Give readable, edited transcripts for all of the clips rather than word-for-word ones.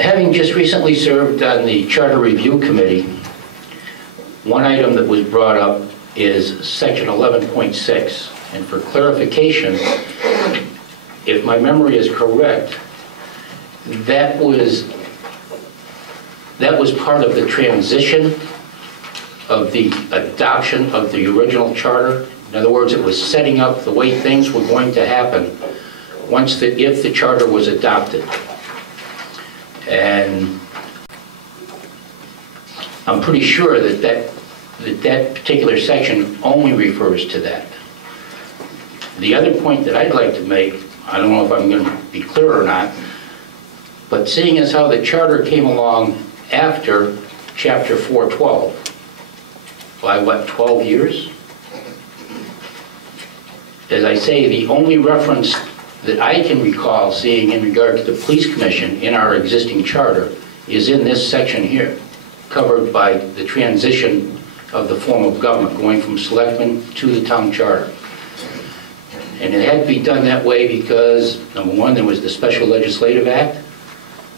Having just recently served on the Charter Review Committee, one item that was brought up is section 11.6. And for clarification, if my memory is correct, that was part of the transition of the adoption of the original charter. In other words, it was setting up the way things were going to happen if the charter was adopted. And I'm pretty sure that particular section only refers to that. The other point that I'd like to make, I don't know if I'm going to be clear or not, but seeing as how the charter came along after chapter 412, by what, 12 years? As I say, the only reference that I can recall seeing in regard to the police commission in our existing charter is in this section here, covered by the transition of the form of government going from selectmen to the town charter. And it had to be done that way because, number one, there was the Special Legislative Act,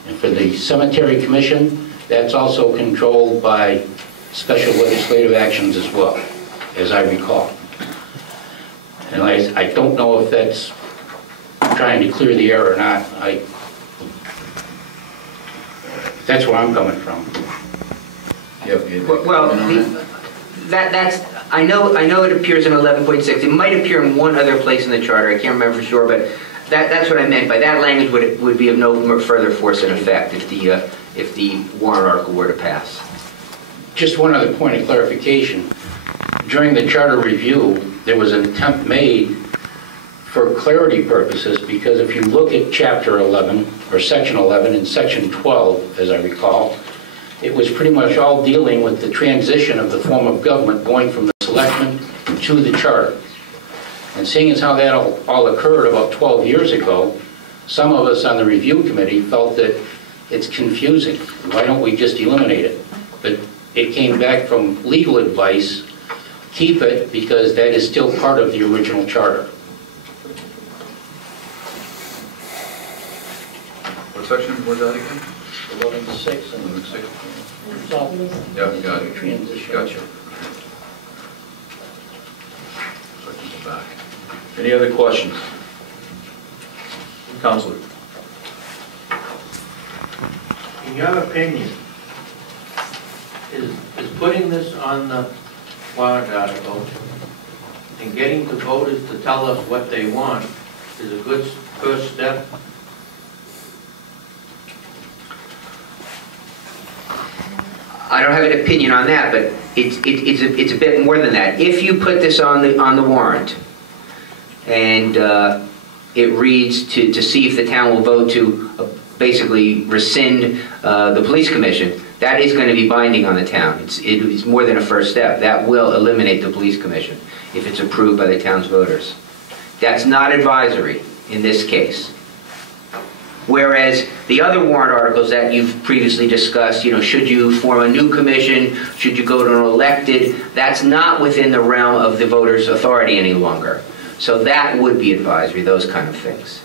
and for the Cemetery Commission, that's also controlled by special legislative actions as well, as I recall. And I don't know if that's trying to clear the air or not. That's where I'm coming from. Well, I know it appears in 11.6. It might appear in one other place in the charter. I can't remember for sure, but that's what I meant by that. Language would be of no further force and effect if the warrant article were to pass. Just one other point of clarification. During the charter review, there was an attempt made for clarity purposes, because if you look at chapter 11, or section 11 and section 12, as I recall, it was pretty much all dealing with the transition of the form of government going from the selectmen to the charter. And seeing as how that all occurred about 12 years ago, some of us on the review committee felt that it's confusing. Why don't we just eliminate it? But it came back from legal advice, keep it, because that is still part of the original charter. What section was that again? 11.6 and 11.6. Yeah, got it. Transition. Gotcha. Back. Any other questions? Councilor. In your opinion, is putting this on the warrant article and getting the voters to tell us what they want is a good first step? I don't have an opinion on that, but it's a bit more than that. If you put this on the warrant and it reads to see if the town will vote to basically rescind the police commission, that is going to be binding on the town. It's more than a first step. That will eliminate the police commission if it's approved by the town's voters. That's not advisory in this case. Whereas the other warrant articles that you've previously discussed, should you form a new commission, should you go to an elected, that's not within the realm of the voters' authority any longer. So that would be advisory, those kind of things.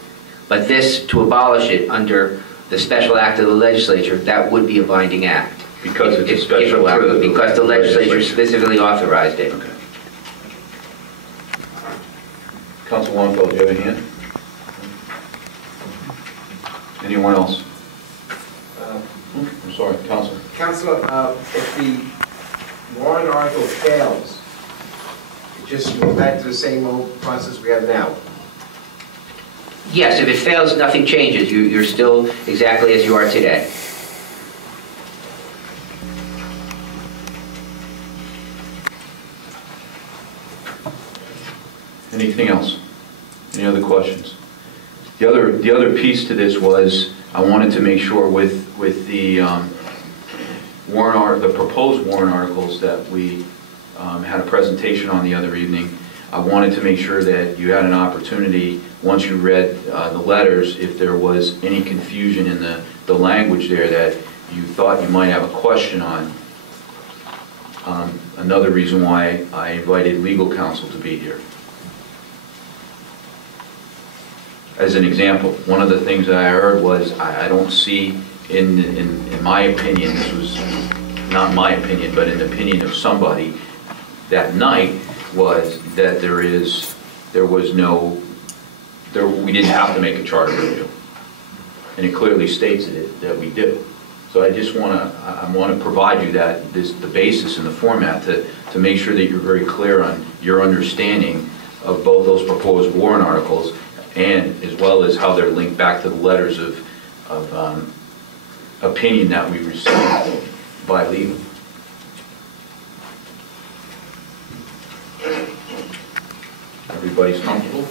But this, to abolish it under the special act of the legislature, that would be a binding act. Because it's a special act of the because the legislature specifically authorized it. Okay. Council Longfellow, do you have a hand? Anyone else? I'm sorry, Councilor. Councilor, if the warrant article fails, it just goes back to the same old process we have now. Yes, if it fails, nothing changes. You're still exactly as you are today. Anything else? Any other questions? The other piece to this was I wanted to make sure with the proposed warrant articles that we had a presentation on the other evening. I wanted to make sure that you had an opportunity, once you read the letters, if there was any confusion in the language there that you thought you might have a question on. Another reason why I invited legal counsel to be here. As an example, one of the things that I heard was, I don't see in my opinion, this was not my opinion, but in the opinion of somebody that night, was that we didn't have to make a charter review. And it clearly states that we do. So I just want to provide you the basis and the format to make sure that you're very clear on your understanding of both those proposed warrant articles, and as well as how they're linked back to the letters of opinion that we received by legal. Everybody's comfortable?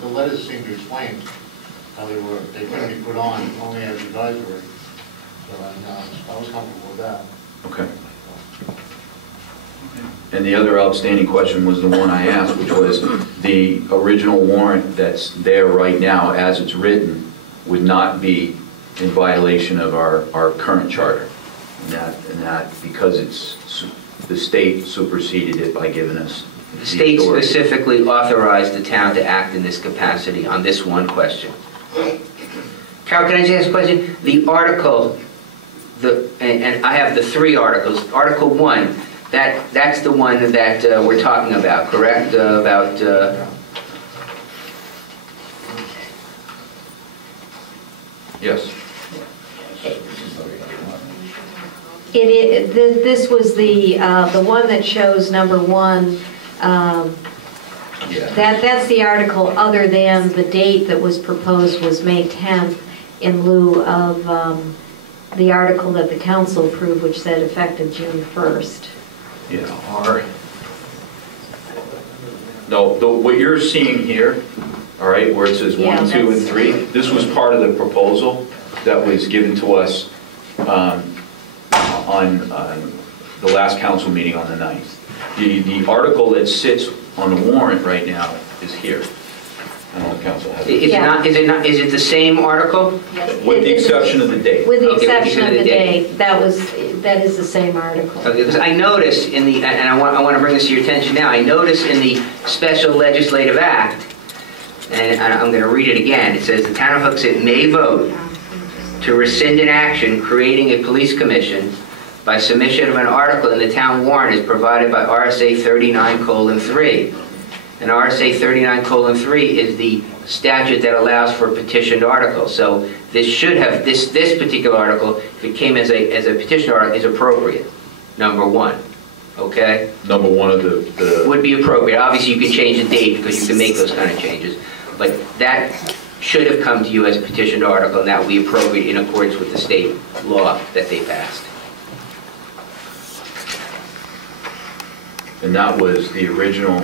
The letters seem to explain how they couldn't be put on only as advisory, so I was comfortable with that. Okay. And the other outstanding question was the one I asked, which was the original warrant that's there right now, as it's written, would not be in violation of our current charter. And that because the state superseded it by giving us The state authority. specifically authorized the town to act in this capacity on this one question. Carol, can I just ask a question? The article, and I have the 3 articles. Article 1, that's the one that we're talking about, correct? Yes. This was the one that shows number 1. Yeah. That's the article, other than the date that was proposed was May 10th, in lieu of the article that the council approved, which said effective June 1st. Yeah. No, what you're seeing here, all right, where it says 1, 2, and 3, this was part of the proposal that was given to us on the last council meeting on the 9th. The article that sits on the warrant right now is here. I don't know if council has it. Is it the same article? With the exception of the date. With the Okay, exception of the date, that is the same article. Okay, because I notice in the, and I want to bring this to your attention now, I notice in the Special Legislative Act, and I'm going to read it again, it says the town of Hooksett may vote to rescind an action creating a police commission by submission of an article in the town warrant as provided by RSA 39:3. And RSA 39:3 is the statute that allows for petitioned articles. So this should have, this particular article, if it came as a petitioned article, is appropriate, number 1. Okay? Number 1 of the Would be appropriate. Obviously, you can change the date because you can make those kind of changes. But that should have come to you as a petitioned article, and that would be appropriate in accordance with the state law that they passed. And that was the original,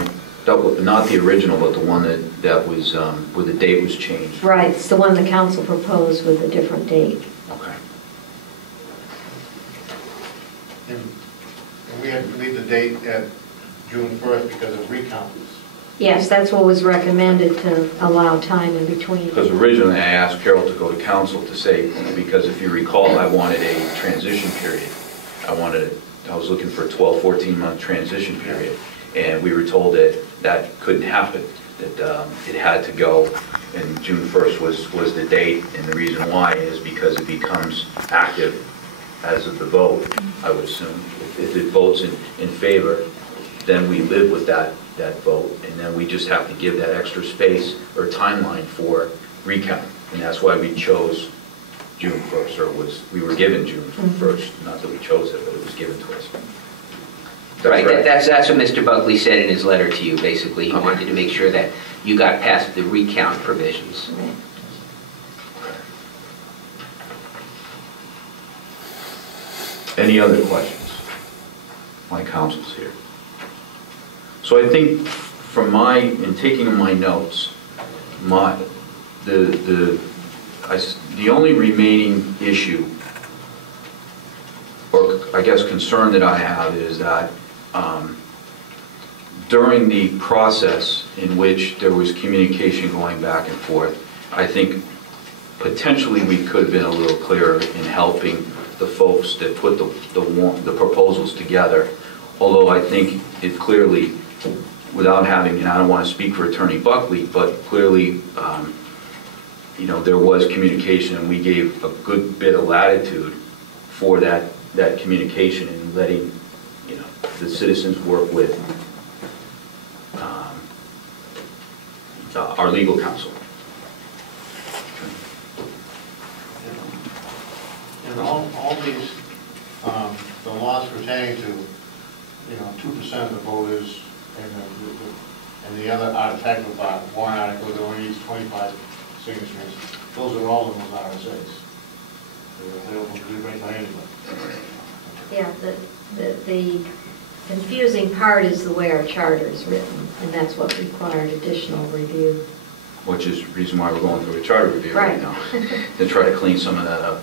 not the original, but the one that was, where the date was changed. Right, it's the one the council proposed with a different date. Okay. And we had to leave the date at June 1st because of recounts. Yes, that's what was recommended, to allow time in between. Because originally I asked Carol to go to council to say, because if you recall, I wanted a transition period. I was looking for a 12, 14-month transition period. And we were told that couldn't happen, that it had to go, and June 1st was the date. And the reason why is because it becomes active as of the vote, I would assume. If it votes in favor, then we live with that vote, and then we just have to give that extra space or timeline for recount. And that's why we chose June 1st, or we were given June 1st. Not that we chose it, but it was given to us. Right, that's what Mr. Buckley said in his letter to you, basically. He wanted to make sure that you got past the recount provisions. Right. Any other questions? My counsel's here. So I think from in taking my notes, the only remaining issue, or I guess concern that I have, is that during the process in which there was communication going back and forth, I think potentially we could have been a little clearer in helping the folks that put the proposals together. Although I think it clearly without having, and I don't want to speak for Attorney Buckley, but clearly, you know, there was communication, and we gave a good bit of latitude for that communication and letting, you know, the citizens work with our legal counsel. And all these, the laws pertaining to, you know, 2% of the voters and the other article about warrant article that only needs 25 signatures, those are all in those RSAs. They don't be read by anybody. Yeah, the confusing part is the way our charter is written, and that's what required additional review. Which is the reason why we're going through a charter review right now, to try to clean some of that up.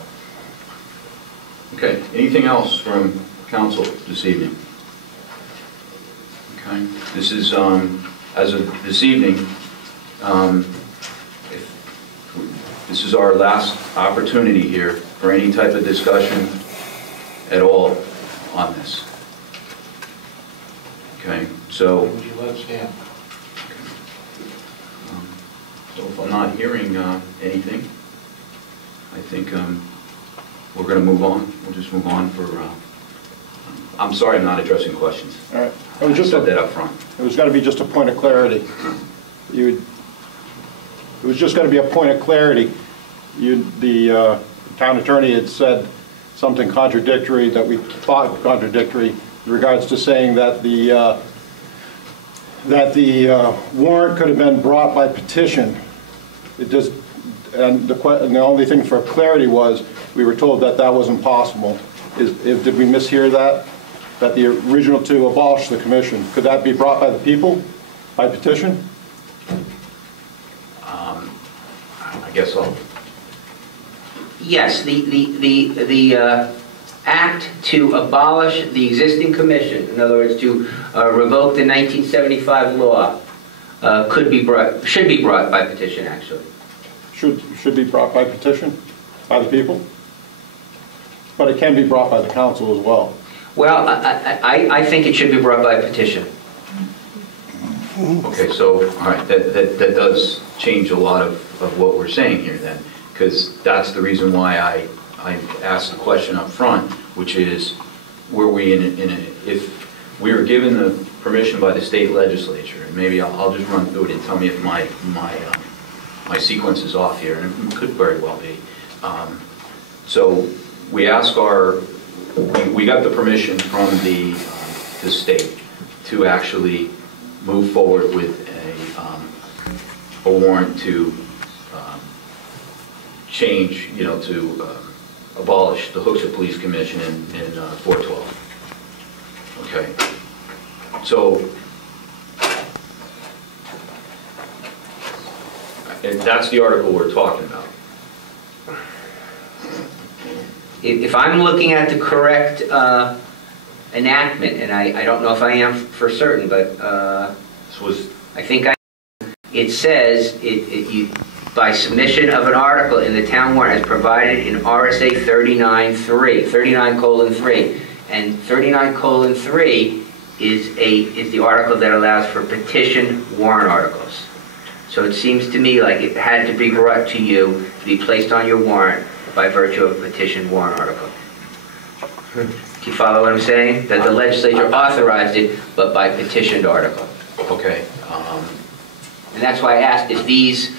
Okay, anything else from council this evening? Okay, this is, as of this evening, this is our last opportunity here for any type of discussion at all on this. Okay, so. Would you let it stand? So if I'm not hearing anything, I think we're going to move on. We'll just move on for, I'm sorry I'm not addressing questions. All right. I said that up front. It was going to be just a point of clarity. It was just going to be a point of clarity. The town attorney had said something contradictory that we thought contradictory in regards to saying that the warrant could have been brought by petition. It just, and the only thing for clarity was we were told that that wasn't possible. Did we mishear that? That the original to abolish the commission, could that be brought by the people, by petition? I guess I'll. Yes, the act to abolish the existing commission, in other words, to revoke the 1975 law, should be brought by petition, actually. Should be brought by petition, by the people? But it can be brought by the council as well. Well, I think it should be brought by petition. Okay, so, all right, that does change a lot of what we're saying here then, because that's the reason why I asked the question up front, which is, were we if we were given the permission by the state legislature, and maybe I'll just run through it and tell me if my sequence is off here, and it could very well be. So we ask we got the permission from the state to actually move forward with a warrant to change, you know, to abolish the Hooksett Police Commission in 412. Okay, so and that's the article we're talking about. If I'm looking at the correct enactment, and I don't know if I am for certain, but I think it says by submission of an article in the town warrant as provided in RSA 39:3, and 39:3 is the article that allows for petition warrant articles. So it seems to me like it had to be brought to you to be placed on your warrant by virtue of a petition warrant article. Do you follow what I'm saying? That the legislature authorized it, but by petitioned article. Okay. And that's why I asked if if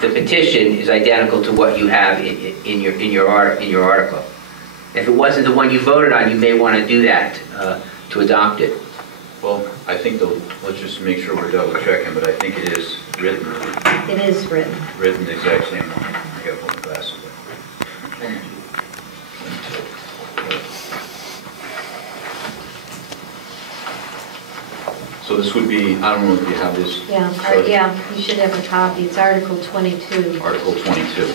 the petition is identical to what you have in your article. If it wasn't the one you voted on, you may want to do that to adopt it. Well, I think let's just make sure we're double checking, but I think it is written. It is written. Written the exact same way. I gotta put my glasses on. So this would be, I don't know if you have this. Yeah, yeah, you should have a copy. It's Article 22. Article 22.